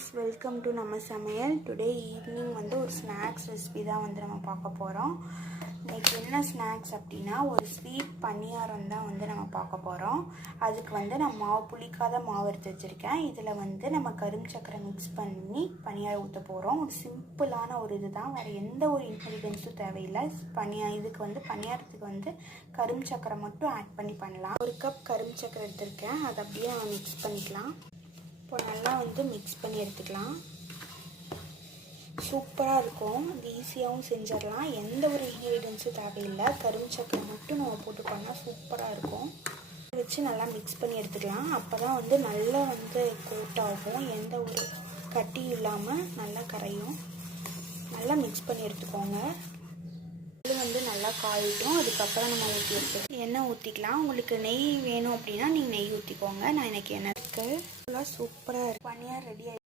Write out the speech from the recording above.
guys, welcome to நம்ம சமையல். Today evening வந்து ஒரு ஸ்நாக்ஸ் ரெசிபி தான் வந்து நம்ம பார்க்க போகிறோம். இன்னைக்கு என்ன ஸ்நாக்ஸ் அப்படின்னா ஒரு ஸ்வீட் பணியாரம் தான் வந்து நம்ம பார்க்க போகிறோம். அதுக்கு வந்து நான் புளிக்காத மாவு எடுத்து வச்சுருக்கேன். இதில் வந்து நம்ம கரும்பு சக்கரை மிக்ஸ் பண்ணி பணியாரம் ஊற்ற போகிறோம். ஒரு சிம்பிளான ஒரு இது தான், வேறு எந்த ஒரு இன்க்ரீடியன்ஸும் தேவையில்லை. இதுக்கு வந்து பணியாரத்துக்கு வந்து கரும்பு சக்கரை மட்டும் ஆட் பண்ணி பண்ணலாம். ஒரு கப் கரும்பு சக்கரை எடுத்திருக்கேன், அதை அப்படியே நம்ம மிக்ஸ் பண்ணிக்கலாம். இப்போ நல்லா வந்து மிக்ஸ் பண்ணி எடுத்துக்கலாம். சூப்பராக இருக்கும், இது ஈஸியாகவும் செஞ்சிடலாம். எந்த ஒரு இன்க்ரீடியன்ஸும் தேவையில்லை, கரும்பு சக்கரை மட்டும் நம்ம போட்டு பண்ணால் சூப்பராக இருக்கும். வச்சு நல்லா மிக்ஸ் பண்ணி எடுத்துக்கலாம். அப்போ தான் வந்து நல்லா வந்து கோட் ஆகும், எந்த ஒரு கட்டியும் இல்லாமல் நல்லா கரையும். நல்லா மிக்ஸ் பண்ணி எடுத்துக்கோங்க. இது வந்து நல்லா காயிட்டும். அதுக்கப்புறம் நம்ம ஊற்றி எடுத்துக்கலாம். எண்ணெய் ஊற்றிக்கலாம். உங்களுக்கு நெய் வேணும் அப்படின்னா நீங்கள் நெய் ஊற்றிக்கோங்க. நான் எனக்கு எண்ணெய் இருக்குது. ஃபுல்லாக சூப்பராக இருக்குது. பனியாரம் ரெடி ஆகிடுச்சு.